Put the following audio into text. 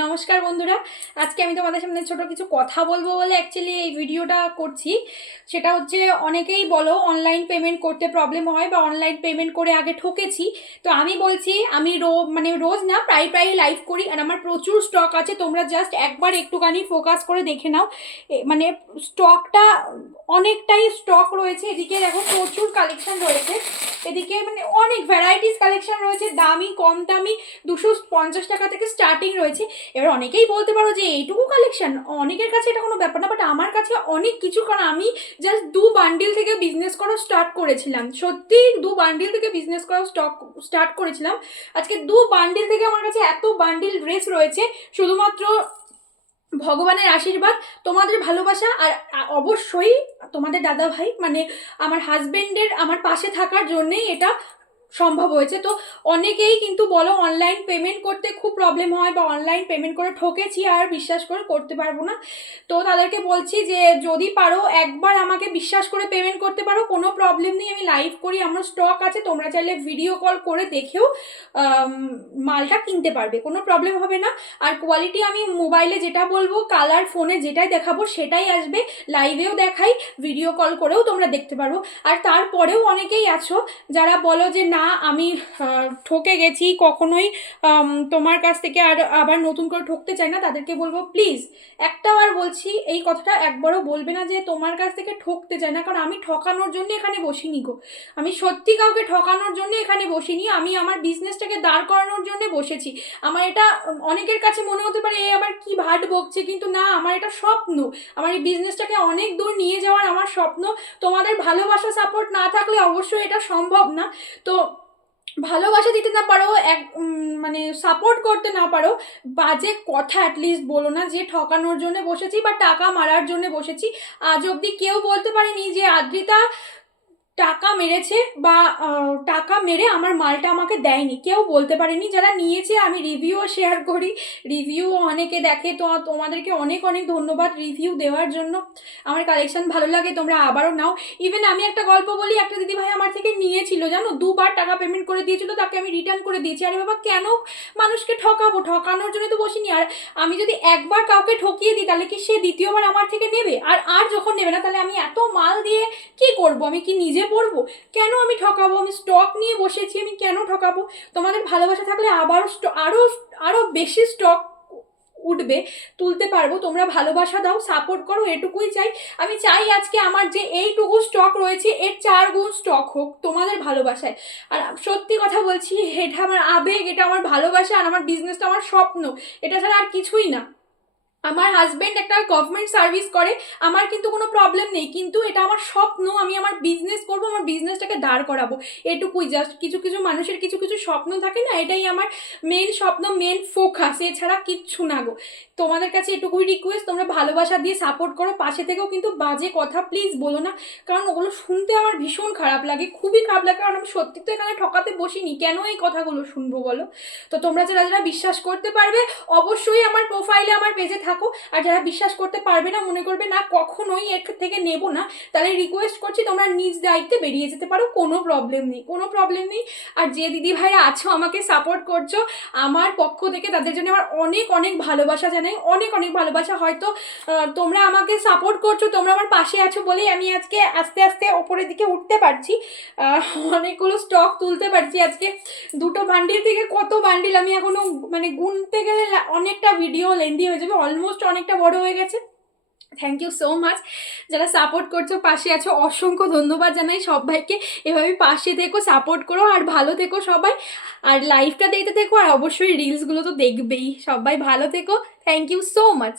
নমস্কার বন্ধুরা। আজকে আমি তোমাদের সামনে ছোট কিছু কথা বলব বলে অ্যাকচুয়ালি এই ভিডিওটা করছি। সেটা হচ্ছে, অনেকেই বলো অনলাইন পেমেন্ট করতে প্রবলেম হয় বা অনলাইন পেমেন্ট করে আগে ঠকেছি। তো আমি বলছি, আমি রো মানে রোজ না প্রায় প্রায় লাইভ করি আর আমার প্রচুর স্টক আছে। তোমরা জাস্ট একবার একটুখানি ফোকাস করে দেখে নাও। মানে স্টকটা অনেকটাই স্টক রয়েছে। এদিকে দেখো প্রচুর কালেকশন রয়েছে। এদিকে মানে অনেক ভ্যারাইটিস কালেকশন রয়েছে, দামি, কম দামি, দুশো পঞ্চাশ টাকা থেকে স্টার্টিং রয়েছে। এবার অনেকেই বলতে পারো যে এইটুকু কালেকশন অনেকের কাছে এটা কোনো ব্যাপার না বাট আমার কাছে অনেক কিছু, কারণ আমি জাস্ট দু বান্ডিল থেকে বিজনেস করা স্টার্ট করেছিলাম। সত্যি দু বান্ডিল থেকে বিজনেস করা স্টক স্টার্ট করেছিলাম। আজকে দু বান্ডিল থেকে আমার কাছে এত বান্ডিল ড্রেস রয়েছে, শুধুমাত্র ভগবানের আশীর্বাদ, তোমাদের ভালোবাসা আর অবশ্যই তোমাদের দাদা ভাই মানে আমার হাজবেন্ডের আমার পাশে থাকার জন্যেই এটা সম্ভব হয়েছে। তো অনেকেই কিন্তু বলো অনলাইন পেমেন্ট করতে খুব প্রবলেম হয় বা অনলাইন পেমেন্ট করে ঠকেছি আর বিশ্বাস করে করতে পারব না। তো তাদেরকে বলছি যে যদি পারো একবার আমাকে বিশ্বাস করে পেমেন্ট করতে পারো, কোনো প্রবলেম নেই, আমি লাইভ করি, আমার স্টক আছে, তোমরা চাইলে ভিডিও কল করে দেখেও মালটা কিনতে পারবে, কোনো প্রবলেম হবে না। আর কোয়ালিটি আমি মোবাইলে যেটা বলব কালার ফোনে যেটাই দেখাবো, সেটাই আসবে। লাইভেও দেখাই ভিডিও কল করেও তোমরা দেখতে পারো। আর তারপরেও অনেকেই আছো, যারা বলো যে না আমি ঠকে গেছি কখনোই। তোমার কাছ থেকে আর আবার নতুন করে ঠকতে চাই না, তাদেরকে বলব প্লিজ একটাবার বলছি, এই কথাটা একবারও বলবে না যে তোমার কাছ থেকে ঠকতে চাই না, কারণ আমি ঠকানোর জন্য এখানে বসিনি গো। আমি সত্যি কাউকে ঠকানোর জন্য এখানে বসিনি, আমি আমার বিজনেসটাকে দাঁড় করানোর জন্য বসেছি। আমার এটা অনেকের কাছে মনে হতে পারে, এ আবার কি ভাট বকছে, কিন্তু না, আমার এটা স্বপ্ন। আমার এই বিজনেসটাকে অনেক দূর নিয়ে যাওয়ার আমার স্বপ্ন। তোমাদের ভালোবাসা সাপোর্ট না থাকলে অবশ্যই এটা সম্ভব না। তো ভালোবাসা দিতে না পারো, এক মানে সাপোর্ট করতে না পারো, বাজে কথা অ্যাটলিস্ট বলো না যে ঠকানোর জন্য বসেছি বা টাকা মারার জন্য বসেছি। আজ অবধি কেউ বলতে পারেনি যে, আদ্রিতা টাকা মেরেছে বা টাকা মেরে আমার মালটা আমাকে দেয়নি। কেউ বলতে পারেনি, যারা নিয়েছে আমি রিভিউও শেয়ার করি। রিভিউ অনেকে দেখে, তো তোমাদেরকে অনেক অনেক ধন্যবাদ রিভিউ দেওয়ার জন্য। আমার কালেকশন ভালো লাগে, তোমরা আবারও নাও। ইভেন আমি একটা গল্প বলি, একটা দিদি ভাই আমার থেকে নিয়েছিল, জানো? দুবার টাকা পেমেন্ট করে দিয়েছিল, তাকে আমি রিটার্ন করে দিয়েছি। আরে বাবা, কেন মানুষকে ঠকাবো? ঠকানোর জন্য তো বসিনি। আর আমি যদি একবার কাউকে ঠকিয়ে দিই, তাহলে কি সে দ্বিতীয়বার আমার থেকে নেবে? আর আর যখন নেবে না, তাহলে আমি এত মাল দিয়ে কি করব? আমি কি নিজে পড়ব কেন আমি ঠকাবো? আমি স্টক নিয়ে বসেছি, আমি কেন ঠকাবো? তোমাদের ভালোবাসা থাকলে আবারও আরও আরও বেশি স্টক উঠবে, তুলতে পারব। তোমরা ভালোবাসা দাও সাপোর্ট করো, এটুকুই চাই। আমি চাই আজকে আমার যে এইটুকু স্টক রয়েছে, এর চার গুণ স্টক হোক তোমাদের ভালোবাসায়। আর সত্যি কথা বলছি, এটা আমার আবেগ, এটা আমার ভালোবাসা, আর আমার বিজনেসটা আমার স্বপ্ন। এটা ছাড়া আর কিছুই না। আমার হাজবেন্ড একটা গভর্নমেন্ট সার্ভিস করে, আমার কিন্তু কোনো প্রবলেম নেই, কিন্তু এটা আমার স্বপ্ন, আমি আমার বিজনেস করব, আমার বিজনেসটাকে দাঁড় করাবো। এটুকুই জাস্ট কিছু কিছু মানুষের কিছু কিছু স্বপ্ন থাকে না, এটাই আমার মেন স্বপ্ন মেন ফোকাস এছাড়া কিচ্ছু না গো। তোমাদের কাছে এটুকুই রিকোয়েস্ট তোমরা ভালোবাসা দিয়ে সাপোর্ট করো, পাশে থেকেও কিন্তু বাজে কথা প্লিজ বলো না, কারণ ওগুলো শুনতে আমার ভীষণ খারাপ লাগে, খুবই খারাপ লাগে, কারণ আমি সত্যি তো এখানে ঠকাতে বসিনি, কেন এই কথাগুলো শুনব বলো? তো তোমরা যারা যারা বিশ্বাস করতে পারবে, অবশ্যই আমার প্রোফাইলে আমার পেজে থাকো। আর যারা বিশ্বাস করতে পারবে না, মনে করবে, না, কখনোই এর থেকে নেব না, তাহলে রিকোয়েস্ট করছি তোমরা নিজ দায়িত্বে বেরিয়ে যেতে পারো, কোনো প্রবলেম নেই, কোনো প্রবলেম নেই। আর যে দিদি ভাইরা আছো, আমাকে সাপোর্ট করছ, আমার পক্ষ থেকে তাদের জন্য আমার অনেক অনেক ভালোবাসা জানাই, অনেক অনেক ভালোবাসা। হয়তো তোমরা আমাকে সাপোর্ট করছ, তোমরা আমার পাশে আছো বলেই আমি আজকে আস্তে আস্তে ওপরের দিকে উঠতে পারছি। অনেকগুলো স্টক তুলতে পারছি আজকে। দুটো বান্ডিল থেকে কত বান্ডিল আমি এখনও মানে গুনতে গেলে অনেকটা ভিডিও লেন্দি হয়ে যাবে অলমোস্ট অনেকটা বড় হয়ে গেছে। থ্যাংক ইউ সো মাচ যারা সাপোর্ট করছ, পাশে আছো, অসংখ্য ধন্যবাদ জানাই সবাইকে। এভাবে পাশে থেকো সাপোর্ট করো, আর ভালো থেকো সবাই। আর লাইফটা দেখতে থেকো, আর অবশ্যই রিলসগুলো তো দেখবেই। সবাই ভালো থেকো। Thank you so much